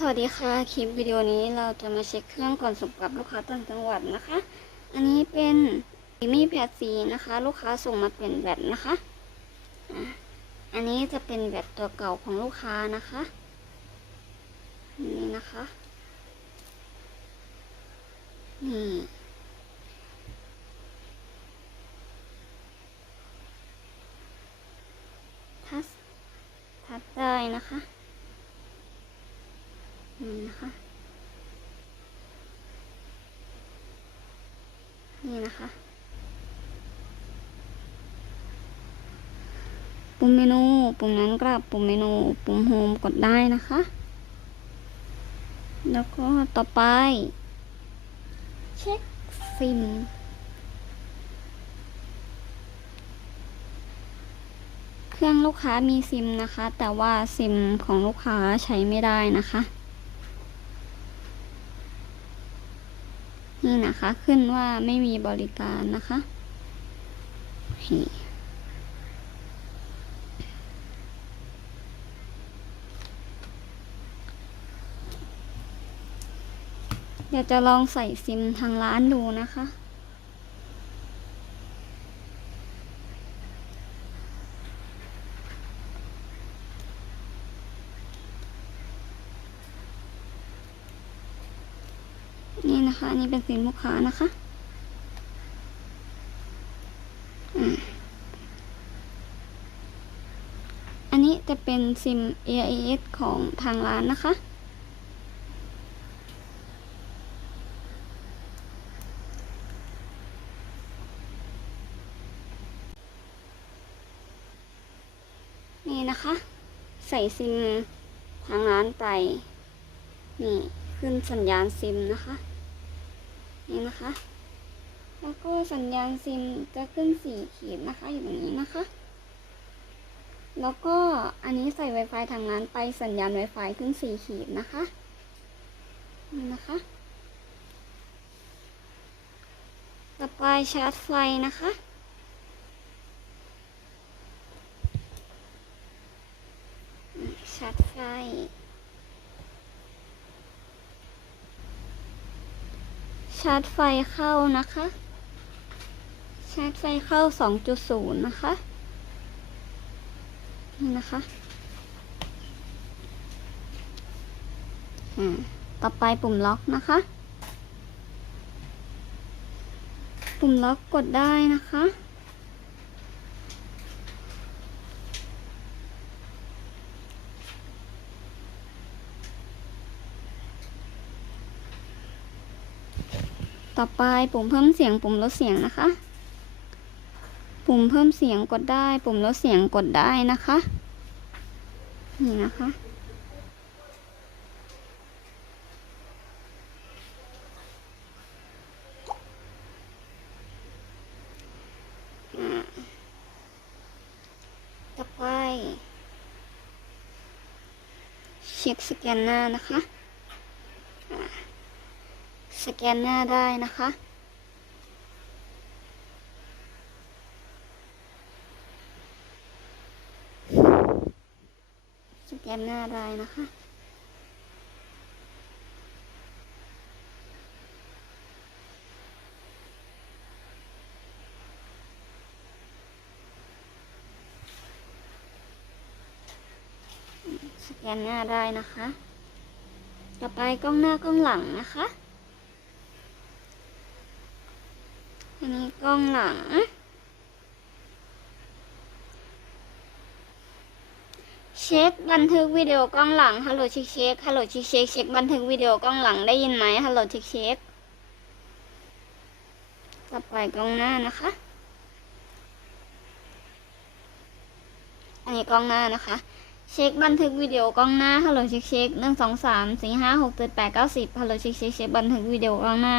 สวัสดีค่ะ คลิปวิดีโอนี้เราจะมาเช็คเครื่องก่อนส่งกลับลูกค้าต่างจังหวัดนะคะ อันนี้เป็นมีแบตสีนะคะ ลูกค้าส่งมาเป็นแบตนะคะอะอันนี้จะเป็นแบตตัวเก่าของลูกค้านะคะนี่นะคะ นี่ทัชทัชได้นะคะ นี่นะคะ นี่นะคะปุ่มเมนู ปุ่มนั้นกลับปุ่มเมนู ปุ่มโฮมกดได้นะคะ แล้วก็ต่อไป เช็คซิมเครื่องลูกค้ามีซิมนะคะ แต่ว่าซิมของลูกค้าใช้ไม่ได้นะคะ นี่นะคะขึ้นว่าไม่มีบริการนะคะเดี๋ยวจะลองใส่ซิมทางร้านดูนะคะ นี่นะคะ อันนี้เป็นซิมลูกค้านะคะอันนี้จะเป็นซิม AIS ของทางร้านนะคะนี่นะคะ ใส่ซิมทางร้านไป นี่ ขึ้นสัญญาณซิมนะคะ นี่นะคะ แล้วก็สัญญาณซิมจะขึ้นสี่ขีดนะคะ อยู่ตรงนี้นะคะ แล้วก็อันนี้ใส่ Wi-Fi ทางนั้นไปสัญญาณ Wi-Fi ขึ้นสี่ขีดนะคะนี่นะคะต่อไปชาร์จไฟนะคะชาร์จไฟาร์จไฟเข้านะคะ ชาร์จไฟเข้า 2.0 นะคะ นี่นะคะอ่าต่อไปปุ่มล็อกนะคะ ปุ่มล็อกกดได้นะคะ ต่อไปปุ่มเพิ่มเสียงปุ่มลดเสียงนะคะ ปุ่มเพิ่มเสียงกดได้ ปุ่มลดเสียงกดได้นะคะ นี่นะคะต่อไปเช็คสแกนหน้านะคะ สแกนหน้าได้นะคะ สแกนหน้าได้นะคะสแกนหน้าได้นะคะ ต่อไปกล้องหน้ากล้องหลังนะคะ อันนี้กล้องหลัง เช็คบันทึกวิดีโอกล้องหลัง ฮัลโหลเช็คเช็ค ฮัลโหลเช็คเช็ค เช็คบันทึกวิดีโอกล้องหลังได้ยินไหมฮัลโหลเช็คเช็ค ต่อไปกล้องหน้านะคะ อันนี้กล้องหน้านะคะ เช็คบันทึกวิดีโอกล้องหน้า ฮัลโหลเช็คเช็คหนึ่งสองสามสี่ห้าหกเจ็ดแปดเก้าสิบฮัลโหลเช็คเช็คเช็คบันทึกวิดีโอกล้องหน้า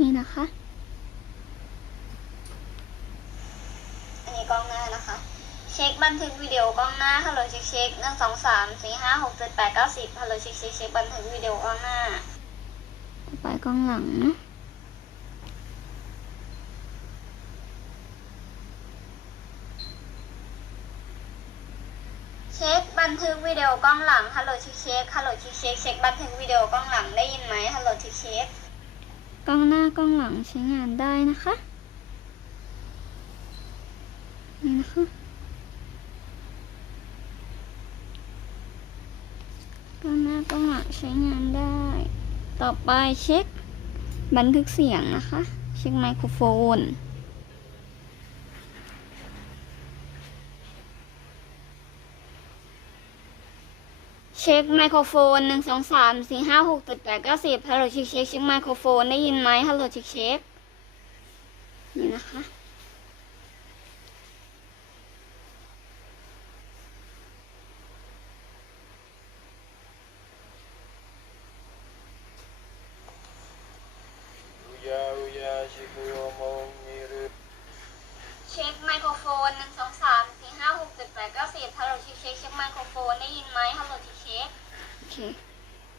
นี่นะคะ อันนี้กล้องหน้านะคะ เช็คบันทึกวิดีโอกล้องหน้าฮัลโหลเช็คเช็คหนึ่งสองสามสี่ห้าหกเจ็ดแปดเก้าสิบฮัลโหลเช็คเช็คเช็คบันทึกวิดีโอกล้องหน้าต่อไปกล้องหลังเช็คบันบันทึกวิดีโอกล้องหลังฮัลโหลเช็คเช็คฮัลโหลเช็คเช็คเช็คบันทึกวิดีโอกล้องหลังได้ยินไหมฮัลโหลเช็คเช็ค กล้องหน้ากล้องหลังใช้งานได้นะคะ นี่นะคะ กล้องหน้ากล้องหลังใช้งานได้ ต่อไปเช็คบันทึกเสียงนะคะ เช็คไมโครโฟน ช็คไมโครโฟนหนึ่งสองสามสี่ห้าหกเจ็ดแปดเก้าสิบฮัลโหลเช็คเช็คเช็คไมโครโฟนได้ยินไหมฮัลโหลเช็คเช็คนี่นะคะ เค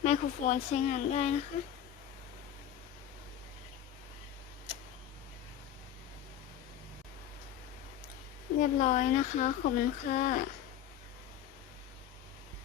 ไมโครโฟนใช้งานได้นะคะ เรียบร้อยนะคะ ขอบคุณค่ะ